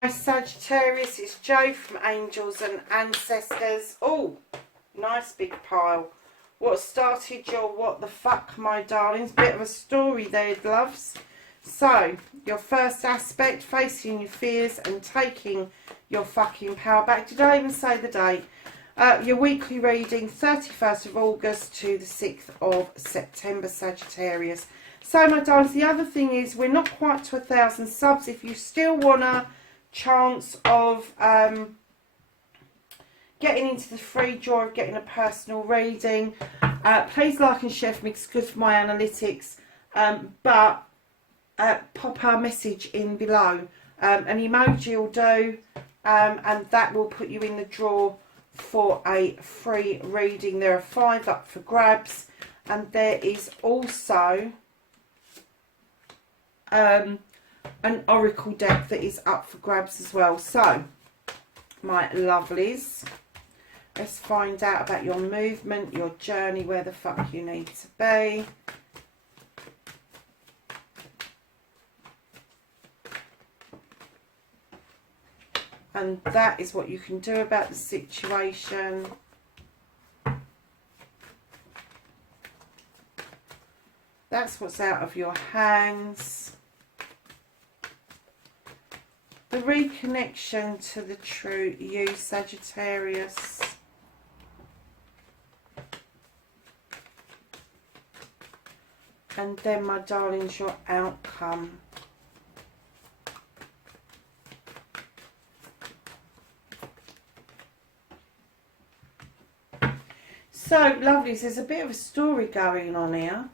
Hi Sagittarius, it's Jo from Angels and Ancestors. Oh, nice big pile. What started your what the fuck, my darlings? Bit of a story there, loves. So, your first aspect, facing your fears and taking your fucking power back. Did I even say the date? Your weekly reading, 31st of August to the 6th of September, Sagittarius. So, my darlings, the other thing is we're not quite to 1,000 subs. If you still want to chance of getting into the free draw of getting a personal reading, please like and share for me, it's good for my analytics, but pop our message in below. An emoji will do, and that will put you in the draw for a free reading. There are 5 up for grabs, and there is also an oracle deck that is up for grabs as well. So, my lovelies, let's find out about your movement, your journey, where the fuck you need to be. And that is what you can do about the situation. That's what's out of your hands. The reconnection to the true you, Sagittarius. And then, my darlings, your outcome. So, lovelies, there's a bit of a story going on here.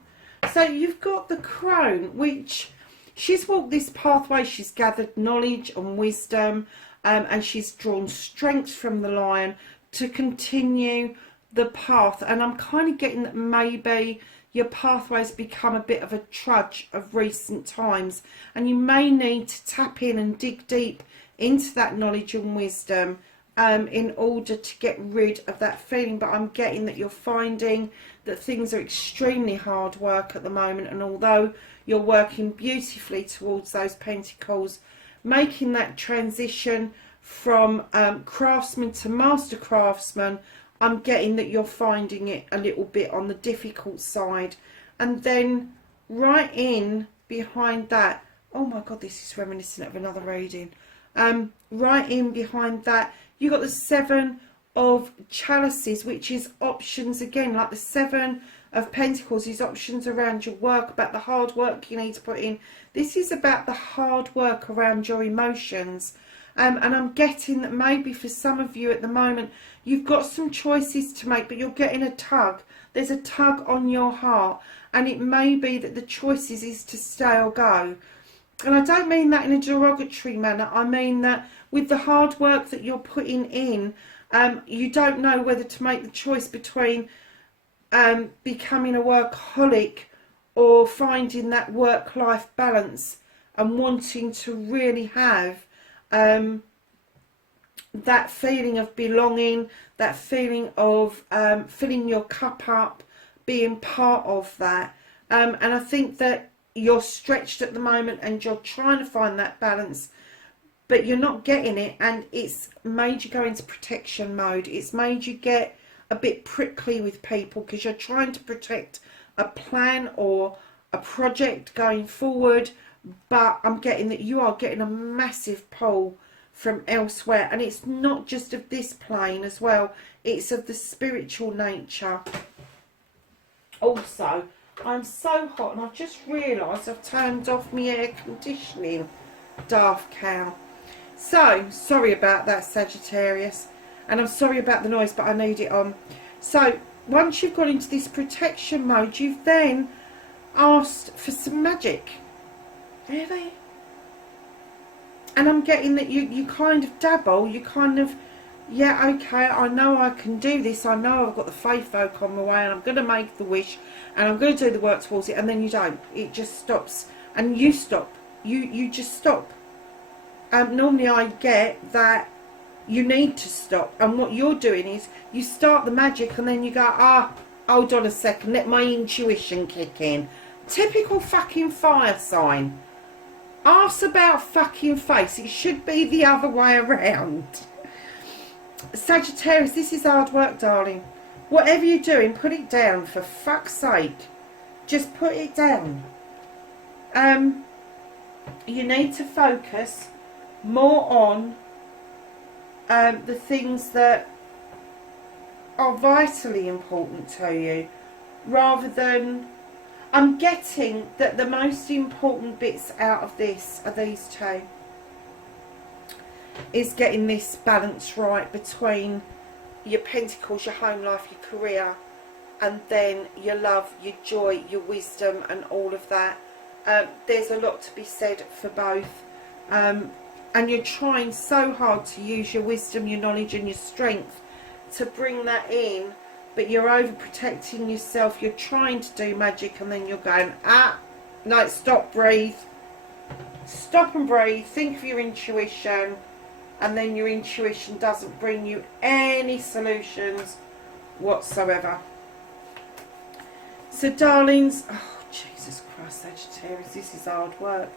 So, you've got the crone, which she's walked this pathway, she's gathered knowledge and wisdom, and she's drawn strength from the lion to continue the path. And I'm kind of getting that maybe your pathway's become a bit of a trudge of recent times, and you may need to tap in and dig deep into that knowledge and wisdom in order to get rid of that feeling. But I'm getting that you're finding that things are extremely hard work at the moment, and although you're working beautifully towards those pentacles, making that transition from craftsman to master craftsman, I'm getting that you're finding it a little bit on the difficult side. And then right in behind that, oh my god, this is reminiscent of another reading. Right in behind that, you got the 7 of chalices, which is options again, like the 7 of Pentacles is options around your work, about the hard work you need to put in. This is about the hard work around your emotions. And I'm getting that maybe for some of you at the moment, you've got some choices to make, but you're getting a tug. There's a tug on your heart, and it may be that the choices is to stay or go. And I don't mean that in a derogatory manner. I mean that with the hard work that you're putting in, you don't know whether to make the choice between becoming a workaholic or finding that work-life balance and wanting to really have that feeling of belonging, that feeling of filling your cup up, being part of that. And I think that you're stretched at the moment and you're trying to find that balance, but you're not getting it, and it's made you go into protection mode. It's made you get a bit prickly with people because you're trying to protect a plan or a project going forward, but I'm getting that you are getting a massive pull from elsewhere, and it's not just of this plane as well, it's of the spiritual nature. Also, I'm so hot, and I've just realised I've turned off my air conditioning, daft cow. So, sorry about that, Sagittarius. And I'm sorry about the noise, but I need it on. So, once you've gone into this protection mode, you've then asked for some magic. Really? And I'm getting that you kind of dabble. You kind of, yeah, okay, I know I can do this. I know I've got the faith oak on my way, and I'm going to make the wish, and I'm going to do the work towards it. And then you don't. It just stops. And you stop. You just stop. Normally I get that you need to stop, and what you're doing is you start the magic and then you go, hold on a second, let my intuition kick in. Typical fucking fire sign. Arse about fucking face. It should be the other way around. Sagittarius, this is hard work, darling. Whatever you're doing, put it down, for fuck's sake. Just put it down. You need to focus more on the things that are vitally important to you, rather than... I'm getting that the most important bits out of this are these two. Is getting this balance right between your pentacles, your home life, your career, and then your love, your joy, your wisdom, and all of that. There's a lot to be said for both. And you're trying so hard to use your wisdom, your knowledge, and your strength to bring that in, but you're overprotecting yourself. You're trying to do magic, and then you're going, no, stop, breathe. Stop and breathe. Think of your intuition. And then your intuition doesn't bring you any solutions whatsoever. So, darlings, oh, Jesus Christ, Sagittarius, this is hard work.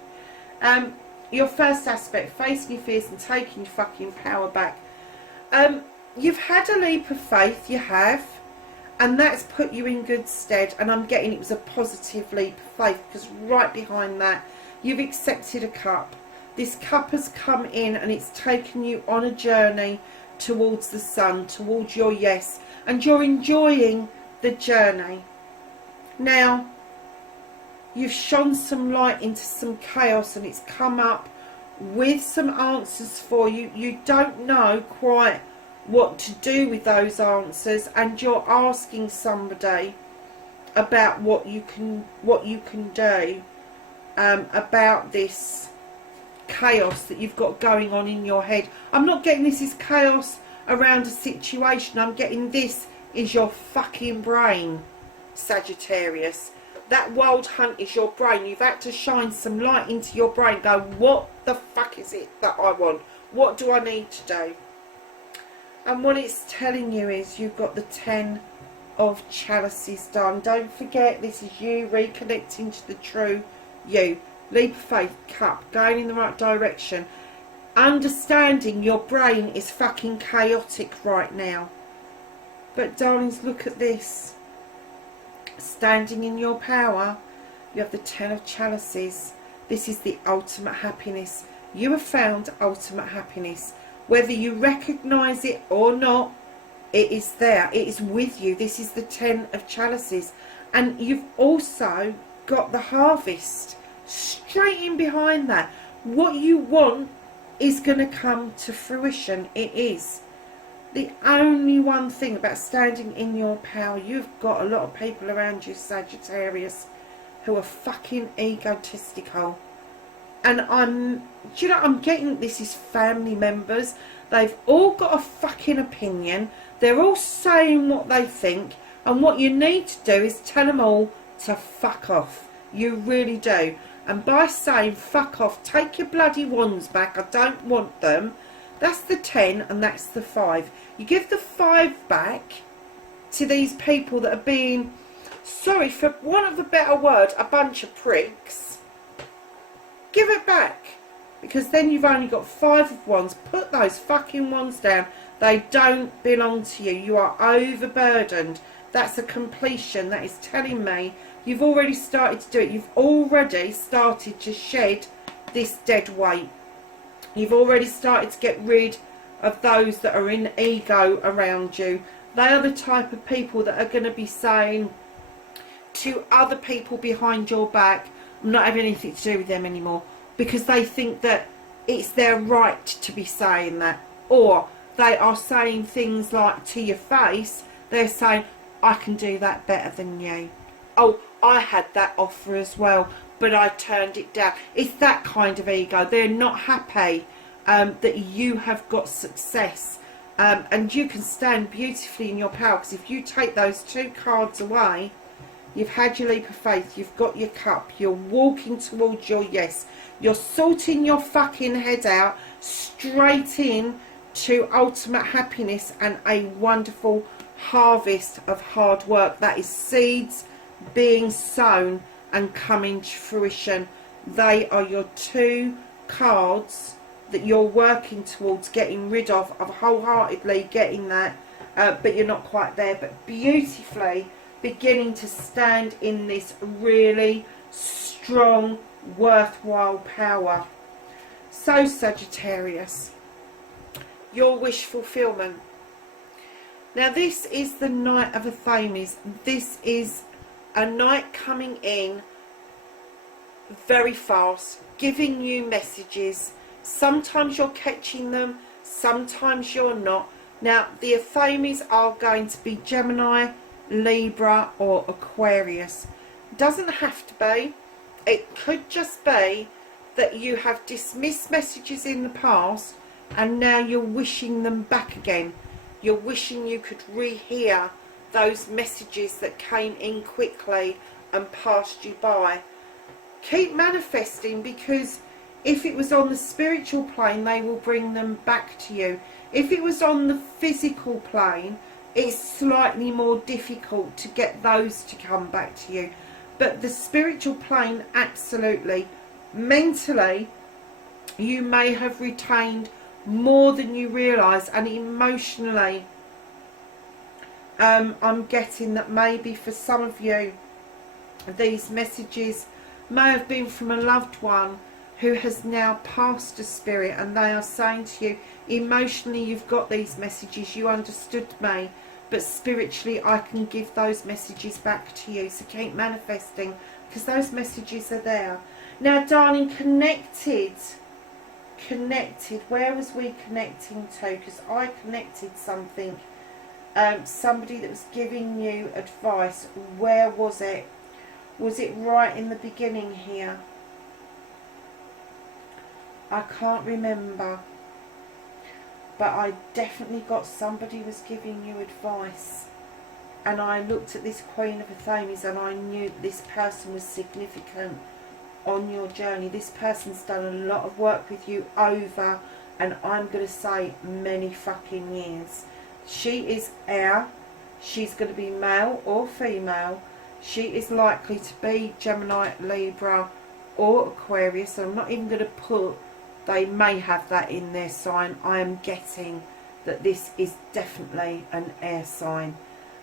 Your first aspect, facing your fears and taking your fucking power back. You've had a leap of faith, you have, and that's put you in good stead. And I'm getting it was a positive leap of faith, because right behind that, you've accepted a cup. This cup has come in and it's taken you on a journey towards the sun, towards your yes, and you're enjoying the journey. Now, you've shone some light into some chaos, and it's come up with some answers for you. You don't know quite what to do with those answers, and you're asking somebody about what you can do about this chaos that you've got going on in your head. I'm not getting this is chaos around a situation. I'm getting this is your fucking brain, Sagittarius. That wild hunt is your brain. You've had to shine some light into your brain. Go, what the fuck is it that I want? What do I need to do? And what it's telling you is you've got the 10 of chalices done. Don't forget, this is you reconnecting to the true you. Leap of faith, cup, going in the right direction. Understanding your brain is fucking chaotic right now. But darlings, look at this. Standing in your power, you have the 10 of chalices. This is the ultimate happiness. You have found ultimate happiness. Whether you recognise it or not, it is there. It is with you. This is the 10 of chalices. And you've also got the harvest straight in behind that. What you want is going to come to fruition. It is. The only one thing about standing in your power, you've got a lot of people around you, Sagittarius, who are fucking egotistical. And I'm getting this is family members. They've all got a fucking opinion. They're all saying what they think. And what you need to do is tell them all to fuck off. You really do. And by saying fuck off, take your bloody wands back. I don't want them. That's the 10 and that's the 5. You give the 5 back to these people that are being, sorry for want of a better word, a bunch of pricks. Give it back. Because then you've only got 5 of wands. Put those fucking wands down. They don't belong to you. You are overburdened. That's a completion. That is telling me you've already started to do it. You've already started to shed this dead weight. You've already started to get rid of those that are in ego around you. They are the type of people that are going to be saying to other people behind your back, I'm not having anything to do with them anymore, because they think that it's their right to be saying that. Or they are saying things like to your face, they're saying, I can do that better than you. Oh, I had that offer as well, but I turned it down. It's that kind of ego. They're not happy that you have got success. And you can stand beautifully in your power, because if you take those 2 cards away, you've had your leap of faith, you've got your cup, you're walking towards your yes, you're sorting your fucking head out straight in to ultimate happiness and a wonderful harvest of hard work. That is seeds being sown and coming to fruition. they are your two cards that you're working towards getting rid of wholeheartedly getting that, but you're not quite there, but beautifully beginning to stand in this really strong, worthwhile power. So Sagittarius, your wish fulfillment. Now this is the Knight of Athames. This is a knight coming in very fast, giving you messages. Sometimes you're catching them, sometimes you're not. Now the Athames are going to be Gemini, Libra or Aquarius. Doesn't have to be. It could just be that you have dismissed messages in the past and now you're wishing them back again. You're wishing you could rehear those messages that came in quickly and passed you by. Keep manifesting, because if it was on the spiritual plane, they will bring them back to you. If it was on the physical plane, it's slightly more difficult to get those to come back to you. But the spiritual plane, absolutely. Mentally, you may have retained more than you realise, and emotionally, I'm getting that maybe for some of you, these messages may have been from a loved one who has now passed a spirit, and they are saying to you, emotionally you've got these messages, you understood me, but spiritually I can give those messages back to you. So keep manifesting, because those messages are there. Now darling, connected, where was we connecting to? Because I connected something, somebody that was giving you advice. Where was it? Was it right in the beginning here? I can't remember, but I definitely got somebody was giving you advice, and I looked at this Queen of Athames and I knew this person was significant on your journey. This person's done a lot of work with you over, and I'm going to say many fucking years. She is air. She's going to be male or female. She is likely to be Gemini, Libra or Aquarius. I'm not even going to put they may have that in their sign. I am getting that this is definitely an air sign.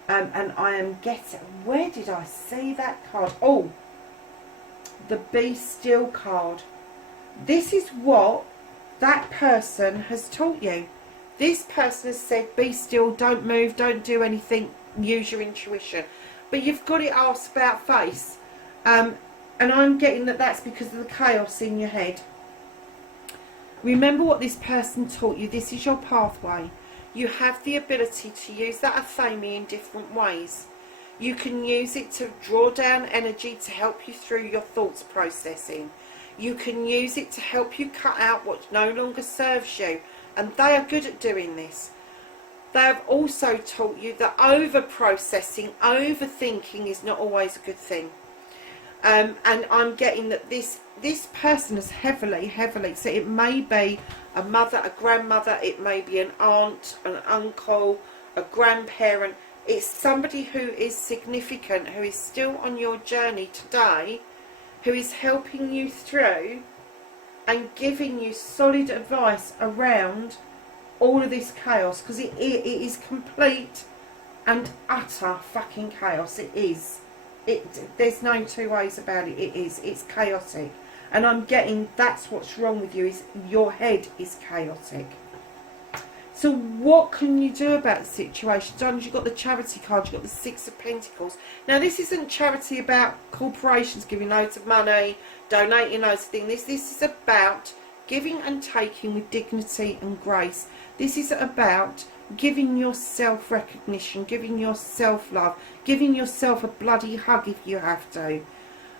And I am getting, where did I see that card? Oh, the Be Still card. This is what that person has taught you. This person has said, be still, don't move, don't do anything, use your intuition. But you've got it asked about face. And I'm getting that that's because of the chaos in your head. Remember what this person taught you. This is your pathway. You have the ability to use that Athame in different ways. You can use it to draw down energy to help you through your thoughts processing. You can use it to help you cut out what no longer serves you. And they are good at doing this. They have also taught you that over-processing, overthinking is not always a good thing. And I'm getting that this person is heavily, so it may be a mother, a grandmother, it may be an aunt, an uncle, a grandparent. It's somebody who is significant, who is still on your journey today, who is helping you through and giving you solid advice around all of this chaos, because it is complete and utter fucking chaos. It is. There's no two ways about it. It's chaotic. And I'm getting that's what's wrong with you, is your head is chaotic. So what can you do about the situation? You've got the charity card, you've got the Six of Pentacles. Now this isn't charity about corporations giving loads of money, donating loads of things. This is about giving and taking with dignity and grace. This is about giving yourself recognition, giving yourself love, giving yourself a bloody hug if you have to.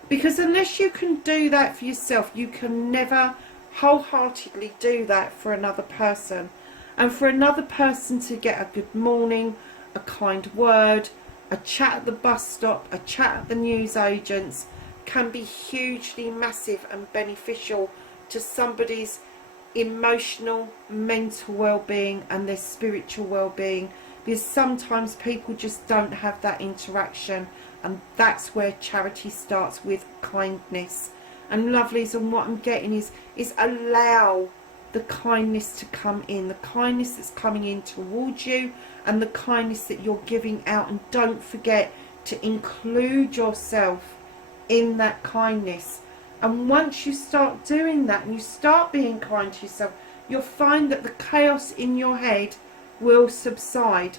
Because unless you can do that for yourself, you can never wholeheartedly do that for another person. And for another person to get a good morning, a kind word, a chat at the bus stop, a chat at the newsagents, can be hugely massive and beneficial to somebody's emotional, mental well-being and their spiritual well-being, because sometimes people just don't have that interaction, and that's where charity starts, with kindness And lovelies, and what I'm getting is allow the kindness to come in, the kindness that's coming in towards you, and the kindness that you're giving out. And don't forget to include yourself in that kindness. And once you start doing that and you start being kind to yourself, you'll find that the chaos in your head will subside.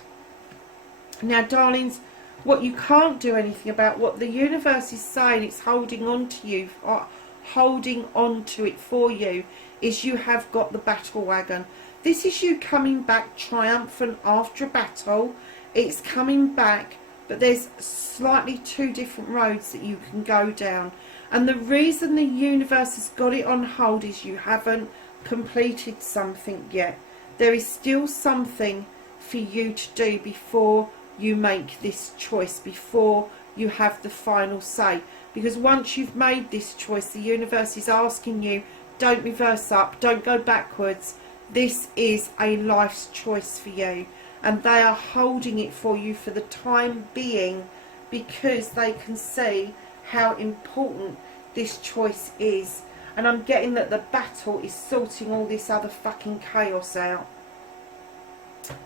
Now, darlings, what you can't do anything about, what the universe is saying, it's holding on to you, holding on to it for you, is you have got the battle wagon. This is you coming back triumphant after a battle. It's coming back, but there's slightly two different roads that you can go down. And the reason the universe has got it on hold is you haven't completed something yet. There is still something for you to do before you make this choice, before you have the final say. Because once you've made this choice, the universe is asking you, don't reverse up, don't go backwards. This is a life's choice for you, and they are holding it for you for the time being, because they can see how important this choice is. And I'm getting that the battle is sorting all this other fucking chaos out.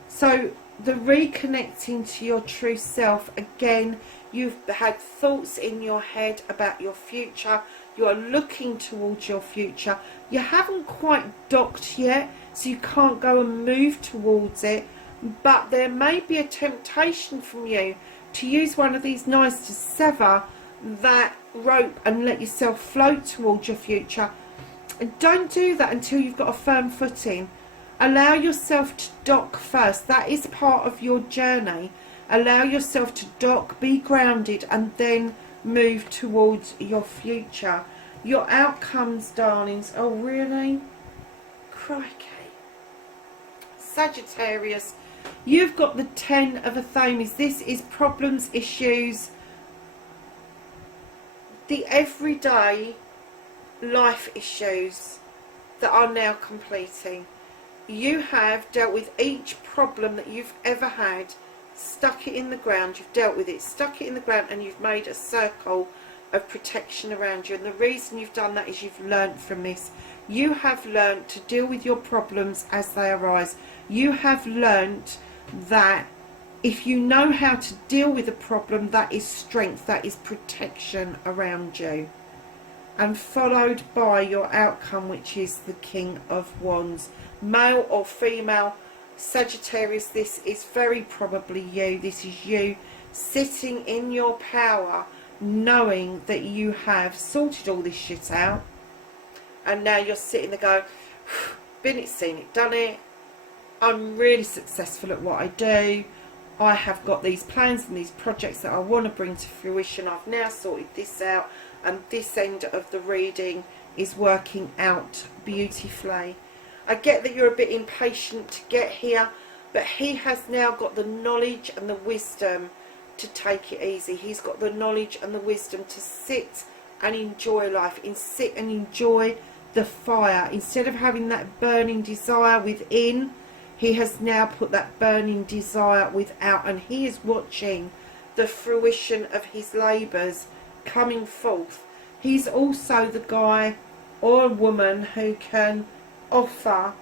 So the reconnecting to your true self, again, you've had thoughts in your head about your future. You are looking towards your future. You haven't quite docked yet, so you can't go and move towards it. But there may be a temptation from you to use one of these knives to sever that rope and let yourself float towards your future. And don't do that until you've got a firm footing. Allow yourself to dock first. That is part of your journey. Allow yourself to dock, be grounded, and then move towards your future. Your outcomes, darlings. Oh, really? Crikey. Sagittarius, you've got the 10 of Athames. This is problems, issues, the everyday life issues that are now completing. You have dealt with each problem that you've ever had, stuck it in the ground, you've dealt with it, stuck it in the ground, and you've made a circle of protection around you. And the reason you've done that is you've learnt from this. You have learnt to deal with your problems as they arise. You have learnt that if you know how to deal with a problem, that is strength, that is protection around you. And followed by your outcome, which is the King of Wands. Male or female, Sagittarius, this is very probably you. This is you sitting in your power, knowing that you have sorted all this shit out. And now you're sitting there going, been it, seen it, done it. I'm really successful at what I do. I have got these plans and these projects that I want to bring to fruition. I've now sorted this out, and this end of the reading is working out beautifully. I get that you're a bit impatient to get here, but he has now got the knowledge and the wisdom to take it easy. He's got the knowledge and the wisdom to sit and enjoy life, and sit and enjoy the fire. Instead of having that burning desire within, he has now put that burning desire without, and he is watching the fruition of his labours coming forth. He's also the guy or woman who can offer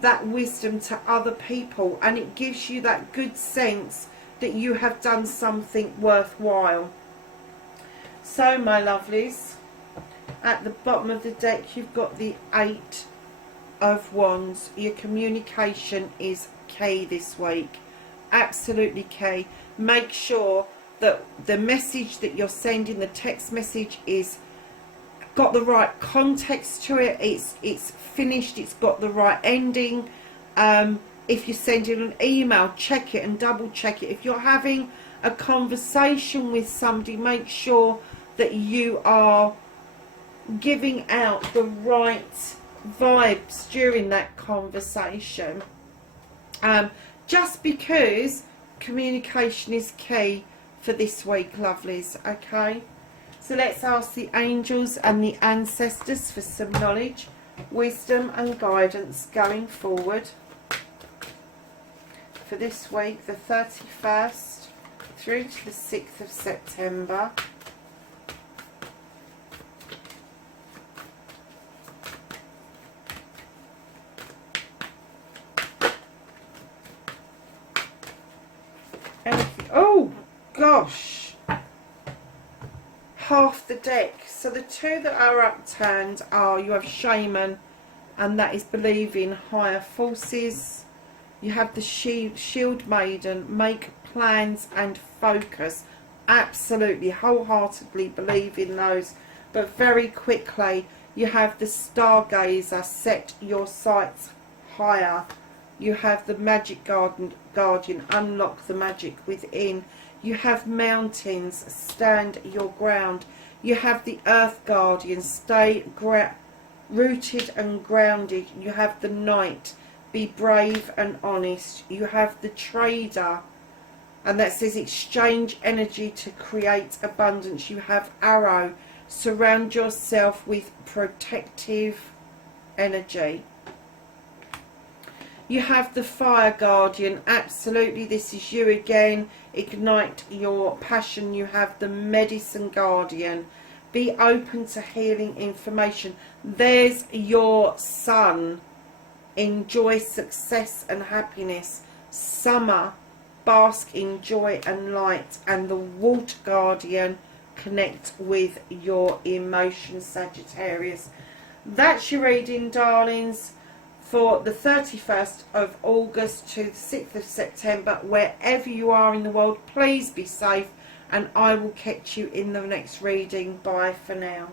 that wisdom to other people, and it gives you that good sense that you have done something worthwhile. So, my lovelies, at the bottom of the deck you've got the 8 of Wands. Your communication is key this week, absolutely key. Make sure that the message that you're sending, the text message, is got the right context to it. It's finished, it's got the right ending. If you're sending an email, check it and double check it. If you're having a conversation with somebody, make sure that you are giving out the right vibes during that conversation. Just because communication is key for this week, lovelies. Okay, so let's ask the angels and the ancestors for some knowledge, wisdom and guidance going forward for this week, the 31st through to the 6th of September. deck. So the two that are upturned are, you have Shaman, and that is believing higher forces. You have the Shield Maiden, make plans and focus. Absolutely, wholeheartedly believe in those. But very quickly, you have the Stargazer, set your sights higher. You have the Magic Guardian, unlock the magic within. You have Mountains, stand your ground. You have the Earth Guardian, stay rooted and grounded. You have the Knight, be brave and honest. You have the Trader, and that says exchange energy to create abundance. You have Arrow, surround yourself with protective energy. You have the Fire Guardian, absolutely, this is you again, ignite your passion. You have the Medicine Guardian, be open to healing information. There's your Sun, enjoy success and happiness. Summer, bask in joy and light. And the Water Guardian, connect with your emotions, Sagittarius. That's your reading, darlings, for the 31st of August to the 6th of September. Wherever you are in the world, please be safe, and I will catch you in the next reading. Bye for now.